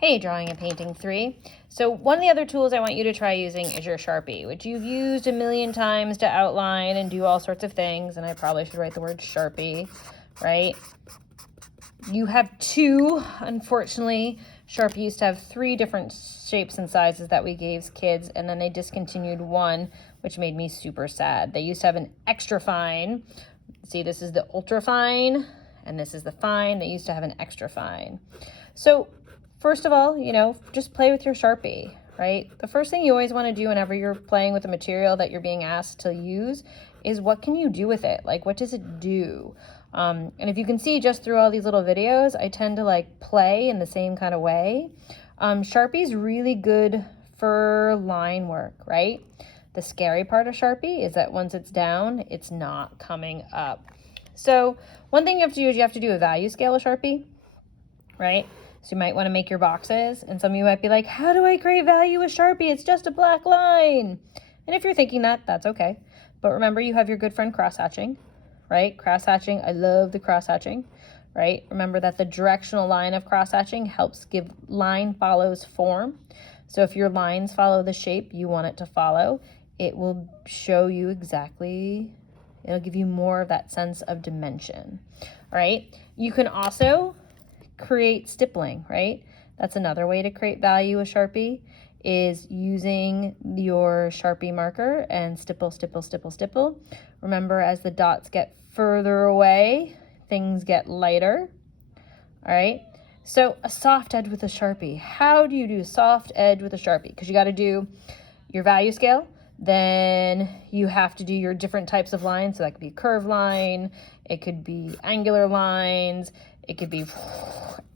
Hey, Drawing and Painting 3. So one of the other tools I want you to try using is your Sharpie, which you've used a million times to outline and do all sorts of things. And I probably should write the word Sharpie, right? You have two, unfortunately. Sharpie used to have 3 different shapes and sizes that we gave kids, and then they discontinued one, which made me super sad. They used to have an extra fine. See, this is the ultra fine, and this is the fine. They used to have an extra fine. So first of all, just play with your Sharpie, right? The first thing you always want to do whenever you're playing with a material that you're being asked to use is what can you do with it? Like, what does it do? And if you can see just through all these little videos, I tend to play in the same kind of way. Sharpie's really good for line work, right? The scary part of Sharpie is that once it's down, it's not coming up. So one thing you have to do is you have to do a value scale of Sharpie, right? So you might want to make your boxes, and some of you might be like, how do I create value with Sharpie? It's just a black line. And if you're thinking that, that's okay. But remember, you have your good friend cross-hatching, right? Cross-hatching, I love the cross-hatching, right? Remember that the directional line of cross-hatching helps give line follows form. So if your lines follow the shape you want it to follow, it will show you exactly, it'll give you more of that sense of dimension, all right? You can also create stippling, right? That's another way to create value with Sharpie, is using your Sharpie marker and stipple, stipple, stipple, stipple. Remember, as the dots get further away, things get lighter, all right? So a soft edge with a Sharpie. How do you do soft edge with a Sharpie? Because you got to do your value scale, then you have to do your different types of lines. So that could be a curved line, it could be angular lines, it could be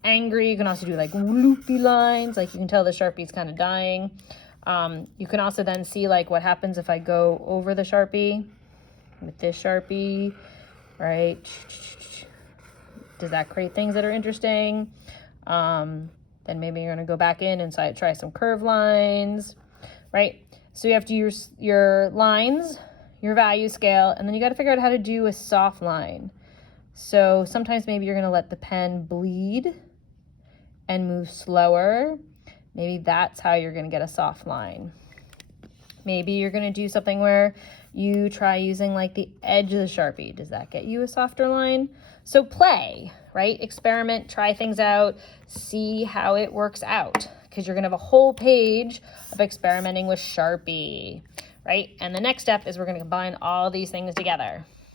angry. You can also do loopy lines. You can tell the Sharpie's kind of dying. You can also then see what happens if I go over the Sharpie with this Sharpie, right? Does that create things that are interesting? Then maybe you're going to go back in and try some curved lines, right? So you have to use your lines, your value scale, and then you got to figure out how to do a soft line. So sometimes maybe you're going to let the pen bleed and move slower. Maybe that's how you're going to get a soft line. Maybe you're going to do something where you try using the edge of the Sharpie. Does that get you a softer line? So play, right? Experiment, try things out, see how it works out, because you're going to have a whole page of experimenting with Sharpie, right? And the next step is we're going to combine all these things together.